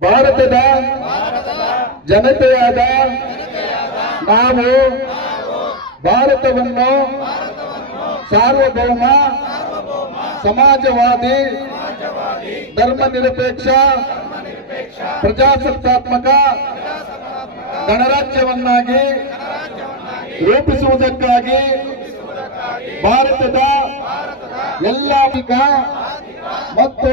ಭಾರತದ ಜನತೆಯಾದ ನಾವು ಭಾರತವನ್ನು ಸಾರ್ವಭೌಮ, ಸಮಾಜವಾದಿ ಧರ್ಮ ನಿರಪೇಕ್ಷ ಪ್ರಜಾಸತ್ತಾತ್ಮಕ ಗಣರಾಜ್ಯವನ್ನಾಗಿ ರೂಪಿಸುವುದಕ್ಕಾಗಿ ಭಾರತದ ಎಲ್ಲ ಆರ್ಥಿಕ ಮತ್ತು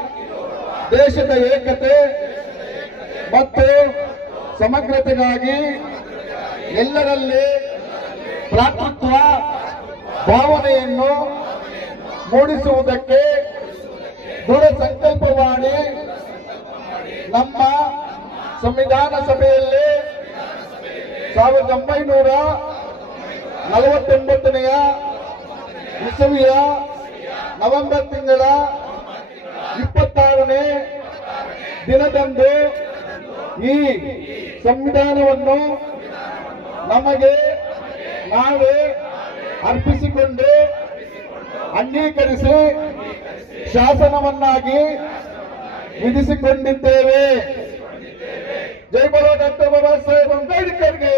ದೇಶದ ಏಕತೆ ಮತ್ತು ಸಮಗ್ರತೆಗಾಗಿ ಎಲ್ಲರಲ್ಲಿ ಭ್ರಾತೃತ್ವ ಭಾವನೆಯನ್ನು ಮೂಡಿಸುವುದಕ್ಕೆ ದೃಢ ಸಂಕಲ್ಪ ಮಾಡಿ ನಮ್ಮ ಸಂವಿಧಾನ ಸಭೆಯಲ್ಲಿ ಸಾವಿರದ ಒಂಬೈನೂರ ನಲವತ್ತೊಂಬತ್ತನೆಯ ಇಸವಿಯ ನವೆಂಬರ್ ತಿಂಗಳ ಇಪ್ಪತ್ತಾರನೇ ದಿನದಂದು ಈ ಸಂವಿಧಾನವನ್ನು ನಮಗೆ ನಾವೇ ಅರ್ಪಿಸಿಕೊಂಡು ಅಂಗೀಕರಿಸಿ ಶಾಸನವನ್ನಾಗಿ ವಿಧಿಸಿಕೊಂಡಿದ್ದೇವೆ. ಜೈ ಬರೋ ಡಾಕ್ಟರ್ ಬಾಬಾ ಸಾಹೇಬ್ ಅಂಬೇಡ್ಕರ್ಗೆ.